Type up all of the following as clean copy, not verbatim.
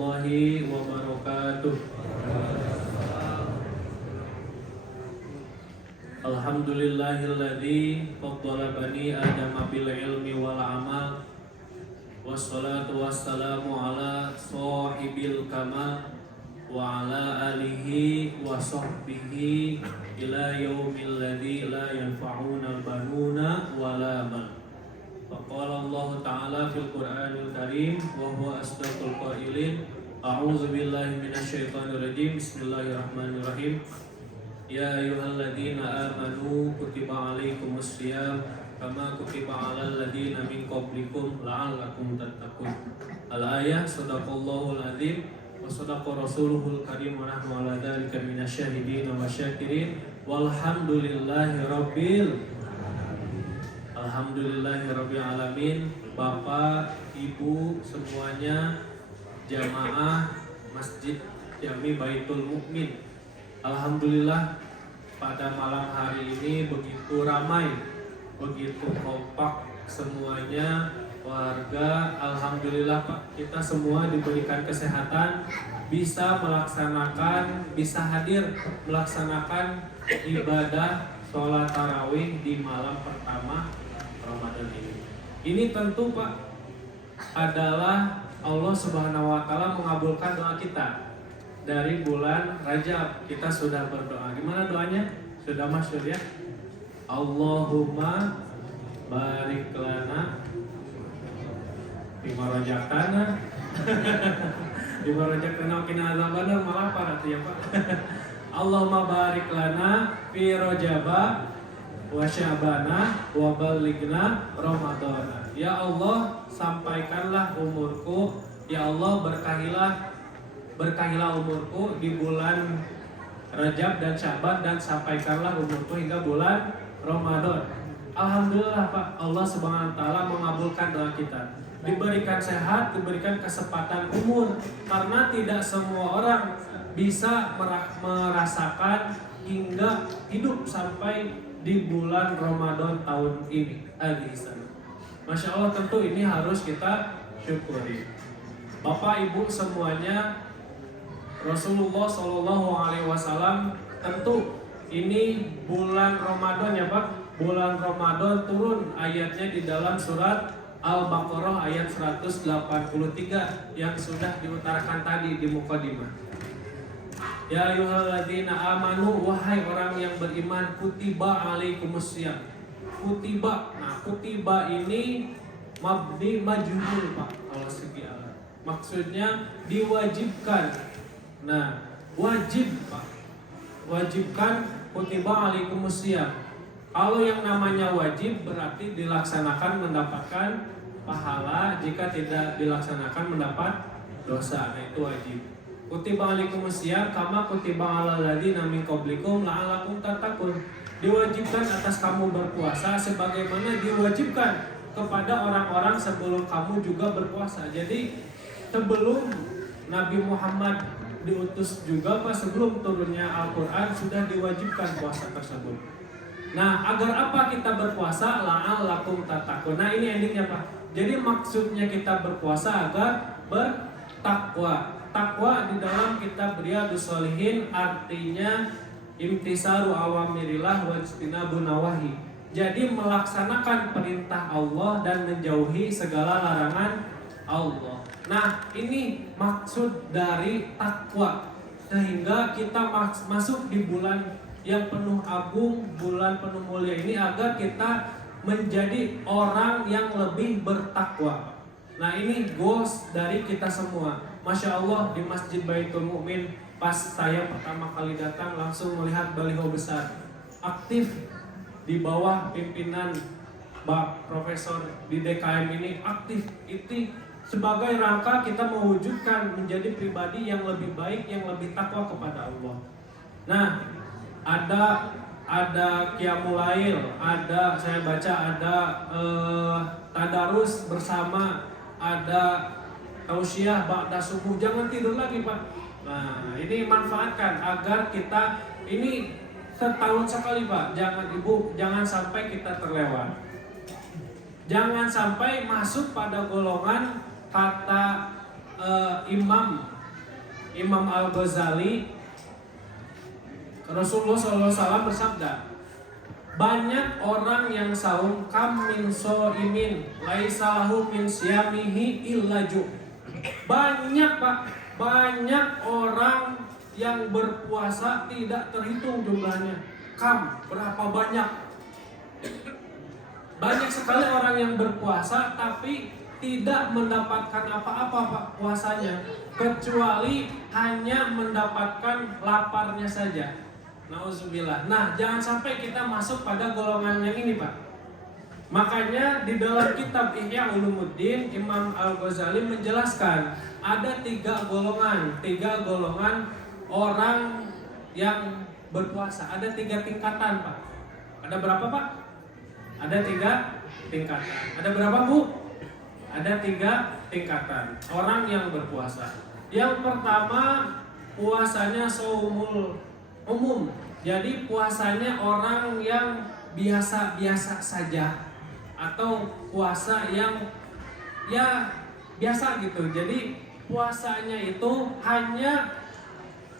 warahmatullahi wabarakatuh. Alhamdulillahilladzi faddala bani Adam bil ilmi wal amal. Wassalatu wassalamu ala sahibil kamal wa ala alihi wa sahbihi ila yaumil ladzi la yanfa'una banuna wala mal. Faqala Allah Ta'ala fil Qur'anil Karim wa huwa asdaqul qailin. A'udzu billahi minasy syaithanir rajim. Bismillahirrahmanirrahim. Ya ayyuhalladzina amanu kutiba 'alaikumus shiyam kama kutiba 'alal ladzina min qablikum la'allakum tattaqun. Al-ayah. Shadaqallahul azim wa shadaqa rasuluhul karim wa nahnu 'ala dzalika minasyahidin wa syakirin. Walhamdulillahi rabbil Alhamdulillahirabbil alamin. Bapak, Ibu semuanya, jamaah Masjid Jami Baitul Mukmin. Alhamdulillah pada malam hari ini begitu ramai, begitu kompak semuanya warga. Alhamdulillah Pak, kita semua diberikan kesehatan, bisa hadir melaksanakan ibadah sholat tarawih di malam pertama Ramadan ini. Ini tentu Pak adalah Allah Subhanahu wa Ta'ala mengabulkan doa kita dari bulan Rajab. Kita sudah berdoa. Gimana doanya? Sudah masyhur ya. Allahumma barik lana bima rajaktana bima rajaktana qina azabannar. Malah apa artinya Pak? Allahumma barik lana fi rajaba wa sya'bana wa ballighna ramadhana. Ya Allah, sampaikanlah umurku. Ya Allah, berkahilah umurku di bulan Rajab dan Sya'ban, dan sampaikanlah umurku hingga bulan Ramadan. Alhamdulillah Pak, Allah Subhanahu wa Ta'ala mengabulkan doa kita. Diberikan sehat, diberikan kesempatan umur, karena tidak semua orang bisa merasakan hingga hidup sampai di bulan Ramadan tahun ini. Masya Allah, tentu ini harus kita syukuri. Bapak Ibu semuanya, Rasulullah SAW tentu ini bulan Ramadan ya Pak. Bulan Ramadan turun ayatnya di dalam surat Al-Baqarah ayat 183 yang sudah diutarakan tadi di mukadimah. Ya ayyuhalladzina amanu, wahai orang yang beriman, kutiba alaikumus syiyam. Kutiba. Nah, kutiba ini mabni majhul Pak kalau segi alat. Maksudnya diwajibkan. Nah, wajib Pak. Wajibkan kutiba alaikumus syiyam. Kalau yang namanya wajib berarti dilaksanakan mendapatkan pahala, jika tidak dilaksanakan mendapat dosa. Nah, itu wajib. Kutiba alaikumus syiyam kama kutiba alal ladzina min qablikum la'allakum tattaqun. Diwajibkan atas kamu berpuasa sebagaimana diwajibkan kepada orang-orang sebelum kamu juga berpuasa. Jadi sebelum Nabi Muhammad diutus juga Pak, sebelum turunnya Al-Qur'an sudah diwajibkan puasa tersebut. Nah, agar apa kita berpuasa? La'allakum tattaqun. Nah, ini endingnya Pak. Jadi maksudnya kita berpuasa agar bertakwa. Takwa di dalam kitab Riyadhus Shalihin artinya imtisaru awamirillah wajtinabun nawahi. Jadi melaksanakan perintah Allah dan menjauhi segala larangan Allah. Nah, ini maksud dari takwa. Sehingga kita masuk di bulan yang penuh agung, bulan penuh mulia ini, agar kita menjadi orang yang lebih bertakwa. Nah, ini goals dari kita semua. Masya Allah, di Masjid Baitul Mukmin pas saya pertama kali datang langsung melihat baliho besar aktif di bawah pimpinan Pak Profesor di DKM ini aktif. Itu sebagai rangka kita mewujudkan menjadi pribadi yang lebih baik, yang lebih takwa kepada Allah. Nah, ada Qiyamul Lail, ada saya baca ada tadarus bersama, ada tausiah ba'da subuh. Jangan tidur lagi Pak. Nah, ini manfaatkan agar kita ini setahun sekali Pak. Jangan sampai kita terlewat. Jangan sampai masuk pada golongan kata Imam Al-Ghazali, Rasulullah SAW bersabda, banyak orang yang saum kam min soimin laisa lahu min siyamihi illa ju. Banyak Pak, banyak orang yang berpuasa tidak terhitung jumlahnya. Kam, berapa banyak? Banyak sekali orang yang berpuasa tapi tidak mendapatkan apa-apa Pak puasanya, kecuali hanya mendapatkan laparnya saja. Nauzubillah. Nah, jangan sampai kita masuk pada golongan yang ini, Pak. Makanya di dalam kitab Ihya Ulumuddin, Imam Al-Ghazali menjelaskan ada tiga golongan orang yang berpuasa. Ada 3 tingkatan, Pak. Ada berapa, Pak? Ada 3 tingkatan. Ada berapa, Bu? Ada 3 tingkatan orang yang berpuasa. Yang pertama, puasanya shaumul umum. Jadi puasanya orang yang biasa-biasa saja, atau puasa yang ya biasa gitu. Jadi puasanya itu hanya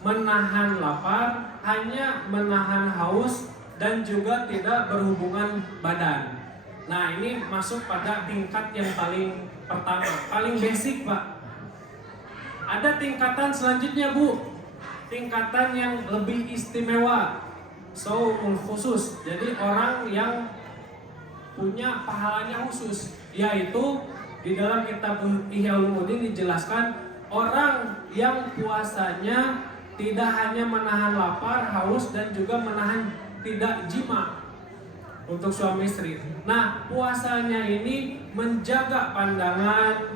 menahan lapar, hanya menahan haus, dan juga tidak berhubungan badan. Nah, ini masuk pada tingkat yang paling pertama, paling basic, Pak. Ada tingkatan selanjutnya, Bu. Tingkatan yang lebih istimewa, shaumul khusus. Jadi orang yang punya pahalanya khusus, yaitu di dalam kitab Ihya Ulumuddin dijelaskan orang yang puasanya tidak hanya menahan lapar, haus, dan juga menahan tidak jima untuk suami istri. Nah, puasanya ini menjaga pandangan,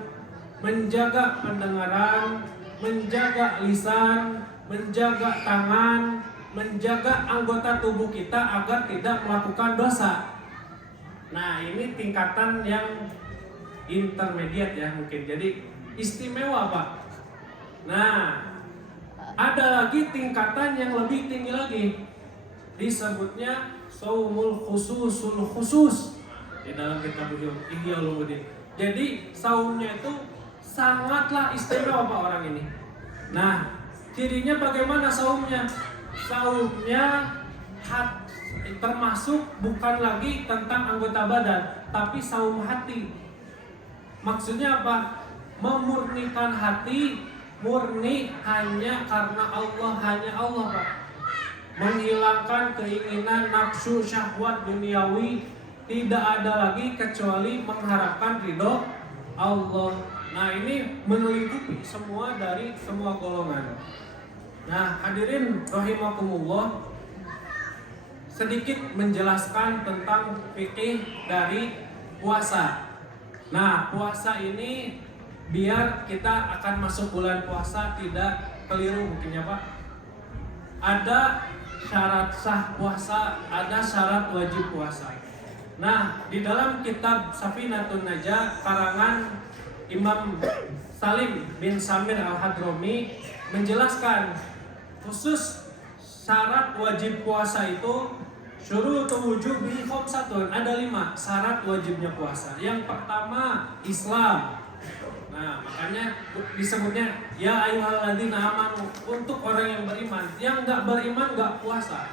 menjaga pendengaran, menjaga lisan, menjaga tangan, menjaga anggota tubuh kita agar tidak melakukan dosa. Nah, ini tingkatan yang intermediate ya mungkin. Jadi istimewa, Pak. Nah, ada lagi tingkatan yang lebih tinggi lagi. Disebutnya shaumul khususul khusus di dalam kitab Ihya Ulumuddin. Jadi saumnya itu sangatlah istimewa Pak orang ini. Nah, cirinya bagaimana saumnya? Saumnya termasuk bukan lagi tentang anggota badan, tapi saum hati. Maksudnya apa? Memurnikan hati, murni hanya karena Allah, hanya Allah, Pak. Menghilangkan keinginan nafsu syahwat duniawi, tidak ada lagi kecuali mengharapkan ridho Allah. Nah, ini melingkupi semua dari semua golongan. Nah, hadirin rahimakumullah, sedikit menjelaskan tentang fikih dari puasa. Nah, puasa ini biar kita akan masuk bulan puasa tidak keliru mungkin ya Pak. Ada syarat sah puasa, ada syarat wajib puasa. Nah, di dalam kitab Safinatun Najah karangan Imam Salim bin Samir Al-Hadrami menjelaskan khusus syarat wajib puasa itu syurutu wujubi khamsatun, ada 5 syarat wajibnya puasa. Yang pertama Islam. Nah, makanya disebutnya ya ayyuhalladzina amanu, untuk orang yang beriman. Yang enggak beriman enggak puasa.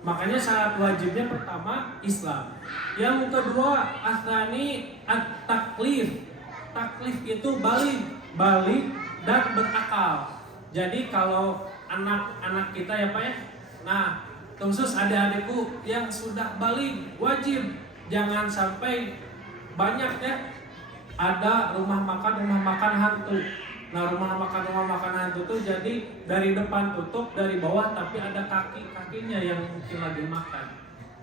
Makanya syarat wajibnya pertama Islam. Yang kedua asani at-taklif. Taklif itu balik dan berakal. Jadi kalau anak-anak kita ya Pak ya, nah khusus adik-adikku yang sudah balik wajib jangan sampai banyak ya ada rumah makan hantu. Nah, rumah makan hantu itu jadi dari depan tutup, dari bawah tapi ada kaki-kakinya yang mungkin lagi makan.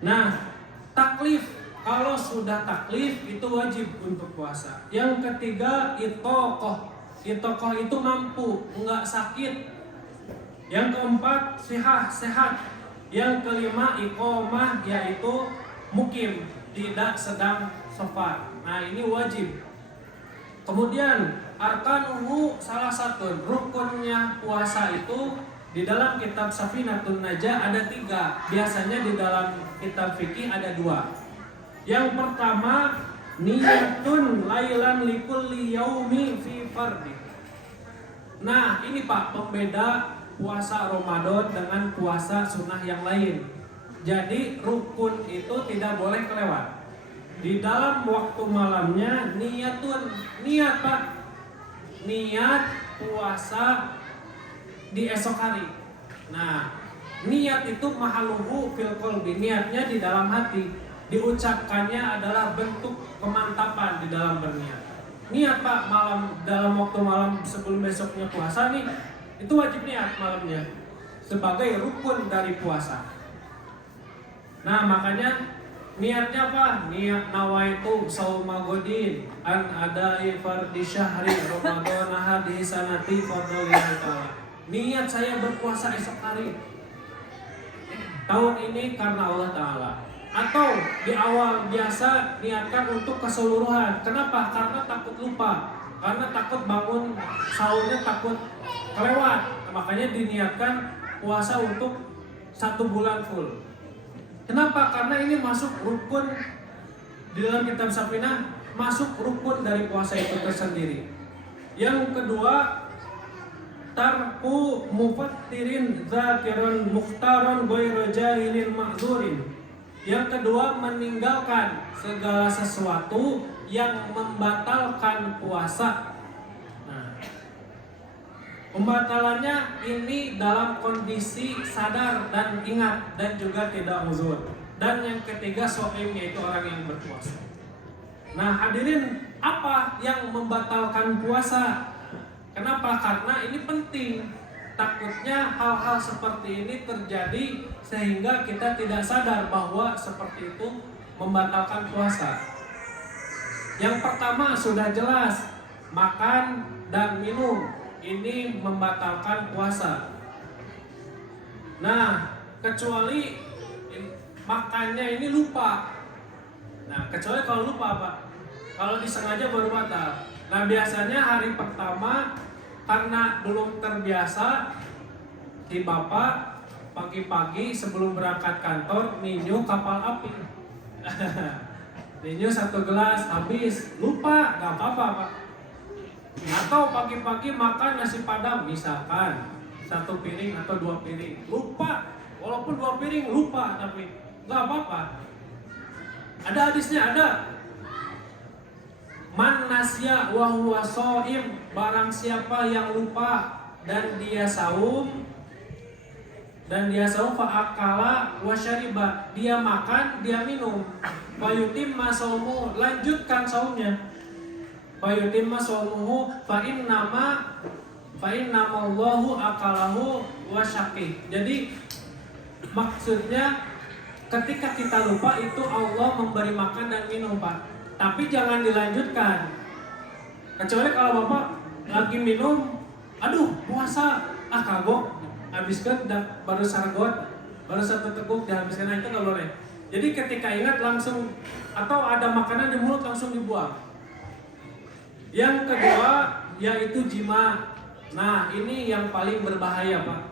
Nah, taklif, kalau sudah taklif itu wajib untuk puasa. Yang ketiga itokoh itu mampu, enggak sakit. Yang keempat sehat. Yang kelima iqomah, yaitu mukim, tidak sedang safar. Nah, ini wajib. Kemudian arkanuhu, salah satu rukunnya puasa itu di dalam kitab Safinatun Najah ada 3. Biasanya di dalam kitab fikih ada 2. Yang pertama niyatun lailan likulli yaumi fi fardhi. Nah ini Pak pembeda puasa Ramadan dengan puasa sunnah yang lain. Jadi rukun itu tidak boleh kelewat. Di dalam waktu malamnya niat Pak, niat puasa di esok hari. Nah, niat itu mahaluhu fil qalbi, niatnya di dalam hati. Diucapkannya adalah bentuk kemantapan di dalam berniat. Niat Pak dalam waktu malam sebelum besoknya puasa nih, itu wajib niat malamnya sebagai rukun dari puasa. Nah, makanya niatnya apa? Niat nawaitu shauma godin an adai fardhi syahri Ramadan hadhihi sanati fardhillahi ta'ala. Niat saya berpuasa esok hari tahun ini karena Allah Ta'ala. Atau di awal biasa niatkan untuk keseluruhan. Kenapa? Karena takut lupa, karena takut bangun sahurnya takut kelewat. Makanya diniatkan puasa untuk 1 bulan full. Kenapa? Karena ini masuk rukun di dalam kitab Safinah, masuk rukun dari puasa itu tersendiri. Yang kedua, tarku mufattirin zakiran mukhtaran ghairu jahilin ma'zurin. Yang kedua, meninggalkan segala sesuatu yang membatalkan puasa. Nah, pembatalannya ini dalam kondisi sadar dan ingat dan juga tidak uzur. Dan yang ketiga, shaim, yaitu orang yang berpuasa. Nah hadirin, apa yang membatalkan puasa? Kenapa? Karena ini penting. Takutnya hal-hal seperti ini terjadi sehingga kita tidak sadar bahwa seperti itu membatalkan puasa. Yang pertama sudah jelas, makan dan minum ini membatalkan puasa. Nah, kecuali makannya ini lupa. Nah, kecuali kalau lupa Pak. Kalau disengaja baru batal. Nah, biasanya hari pertama karena belum terbiasa, si bapak pagi-pagi sebelum berangkat kantor ninyu kapal api. Ninyu 1 gelas habis, lupa, gak apa-apa Pak. Atau pagi-pagi makan nasi padang misalkan 1 piring atau 2 piring, lupa. Walaupun 2 piring lupa, tapi gak apa-apa. Ada hadisnya, ada. Man nasya wa huwa shaim, barang siapa yang lupa dan dia saum fa akala wa syariba, dia makan, dia minum, fa yutimma saumu, lanjutkan saumnya. Fa yutimma saumuhu fa innama Allahu akalahu wa syaqi. Jadi maksudnya ketika kita lupa itu Allah memberi makan dan minum Pak. Tapi jangan dilanjutkan. Kecuali kalau Bapak lagi minum, aduh puasa, kagok, habiskan baru sargot, baru 1 teguk dihabiskan, itu nggak boleh. Jadi ketika ingat langsung, atau ada makanan di mulut langsung dibuang. Yang kedua yaitu jima. Nah ini yang paling berbahaya Pak.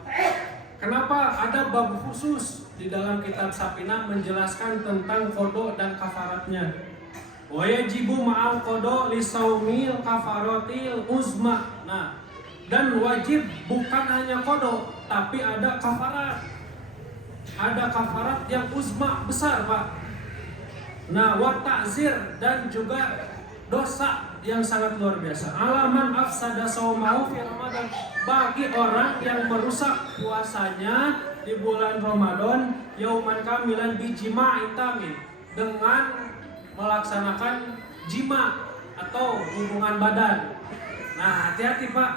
Kenapa? Ada bab khusus di dalam kitab Safinah menjelaskan tentang qada dan kafaratnya. Wajibu ma'al qada li saumil kafaratil uzma. Nah, dan wajib bukan hanya qada, tapi ada kafarat. Ada kafarat yang uzma, besar Pak. Nah, wa ta'zir, dan juga dosa yang sangat luar biasa. Alaman afsada saumahu fi Ramadan, bagi orang yang merusak puasanya di bulan Ramadan, yauman kamilan bijima'in tamin, dengan melaksanakan jima atau hubungan badan. Nah hati-hati Pak,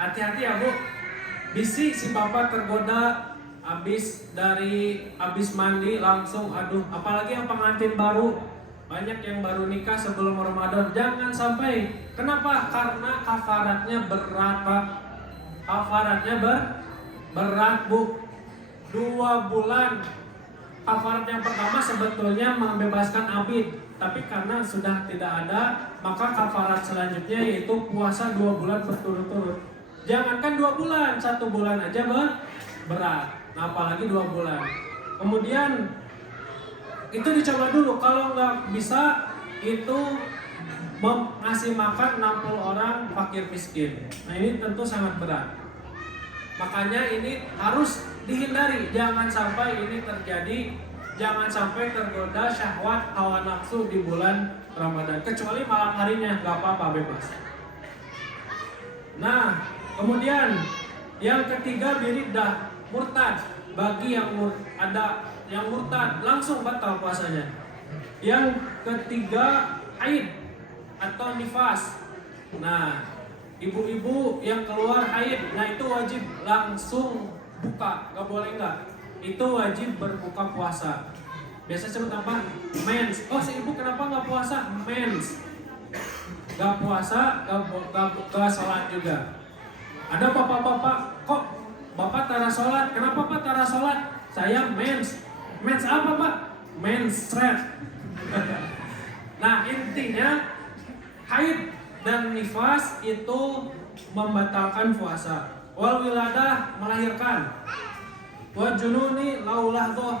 hati-hati ya Bu. Bisi si bapak tergoda habis mandi langsung, aduh, apalagi yang pengantin baru, banyak yang baru nikah sebelum Ramadan, jangan sampai. Kenapa? Karena kafaratnya berat Pak. Kafaratnya berat Bu. 2 bulan. Kafarat yang pertama sebetulnya membebaskan abid, tapi karena sudah tidak ada, maka kafarat selanjutnya yaitu puasa 2 bulan berturut-turut. Jangankan 2 bulan, 1 bulan aja berat, nah apalagi 2 bulan. Kemudian itu dicoba dulu, kalau nggak bisa itu ngasih makan 60 orang fakir miskin. Nah ini tentu sangat berat. Makanya ini harus dihindari, jangan sampai ini terjadi, jangan sampai tergoda syahwat hawa nafsu di bulan Ramadan. Kecuali malam harinya, gak apa-apa, bebas. Nah, kemudian yang ketiga biriddah, murtad. Bagi yang ada yang murtad langsung batal puasanya. Yang ketiga haid atau nifas. Nah, ibu-ibu yang keluar haid, nah itu wajib langsung buka, gak boleh enggak. Itu wajib berbuka puasa. Biasa sebut apa? Mens. Oh, si ibu kenapa nggak puasa? Mens. Gak puasa, gak sholat juga. Ada bapak-bapak, kok bapak tara sholat? Kenapa pak tara sholat? Saya mens. Mens apa pak? Menstruate. Nah intinya haid dan nifas itu membatalkan puasa. Wal wiladah, melahirkan. Wa jununi laulahdoh,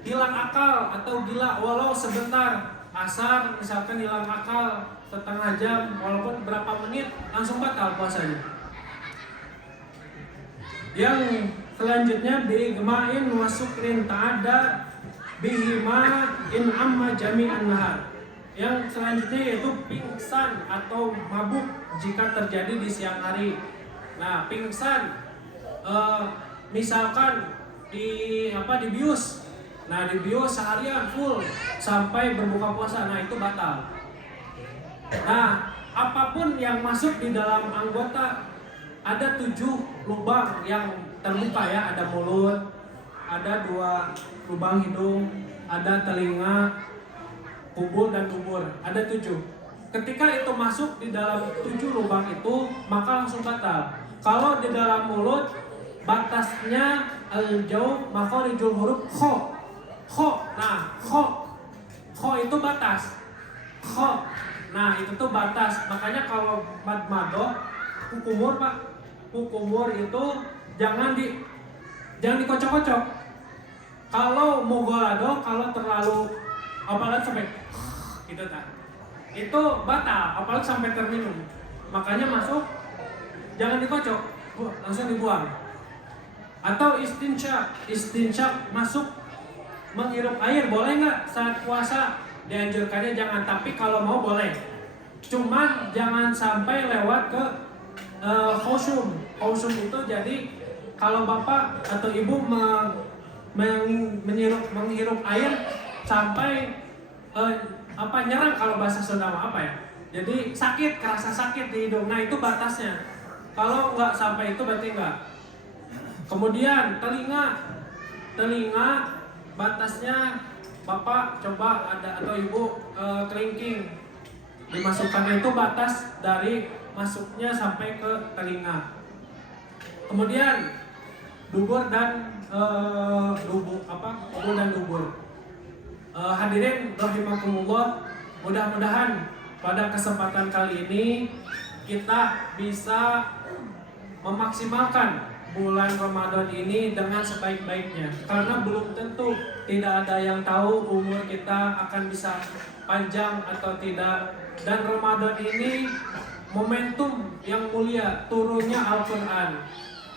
hilang akal atau gila walau sebentar. Asar misalkan hilang akal setengah jam walaupun berapa menit langsung batal puasanya. Yang selanjutnya bi'igma'in wa sukrin ta'adda bihima in amma jami'an nahar. Yang selanjutnya yaitu pingsan atau mabuk jika terjadi di siang hari. Nah, pingsan misalkan dibius. Nah, dibius seharian full sampai berbuka puasa. Nah, itu batal. Nah, apapun yang masuk di dalam anggota, ada 7 lubang yang terbuka ya, ada mulut, ada 2 lubang hidung, ada telinga, kubul dan dubur, ada 7. Ketika itu masuk di dalam 7 lubang itu, maka langsung batal. Kalau di dalam mulut, batasnya al-jauh, maka rijul huruf kho. Nah, kho itu batas. Kho. Nah, itu tuh batas. Makanya kalau mad-madoh, hukumur pak, hukumur itu jangan dikocok-kocok. Kalau mughalado, kalau terlalu apalagi sampai gitu tak, itu batal, apalagi sampai terminum. Makanya masuk jangan dikocok, langsung dibuang. Atau istinsyak masuk menghirup air, boleh nggak saat puasa? Dianjurkannya jangan, tapi kalau mau boleh. Cuman jangan sampai lewat ke khausum. Khausum itu jadi kalau bapak atau ibu menghirup air sampai nyerang, kalau bahasa Sunda apa ya? Jadi sakit, kerasa sakit di hidung. Nah itu batasnya. Kalau nggak sampai itu berarti nggak. Kemudian telinga batasnya bapak coba ada atau ibu kelingking dimasukkan, itu batas dari masuknya sampai ke telinga. Kemudian dubur dan kubul dan dubur. Hadirin rahimakumullah, mudah-mudahan pada kesempatan kali ini kita bisa memaksimalkan bulan Ramadan ini dengan sebaik-baiknya, karena belum tentu, tidak ada yang tahu umur kita akan bisa panjang atau tidak. Dan Ramadan ini momentum yang mulia turunnya Al-Quran.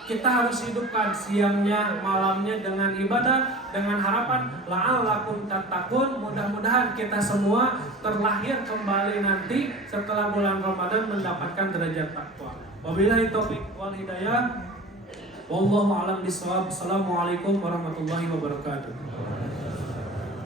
Kita harus hidupkan siangnya, malamnya dengan ibadah, dengan harapan la'allakum tattaqun. Mudah-mudahan kita semua terlahir kembali nanti setelah bulan Ramadan mendapatkan derajat takwa. Wabillahi taufiq wal hidayah. Wallahu a'lam bishawab. Assalamualaikum warahmatullahi wabarakatuh.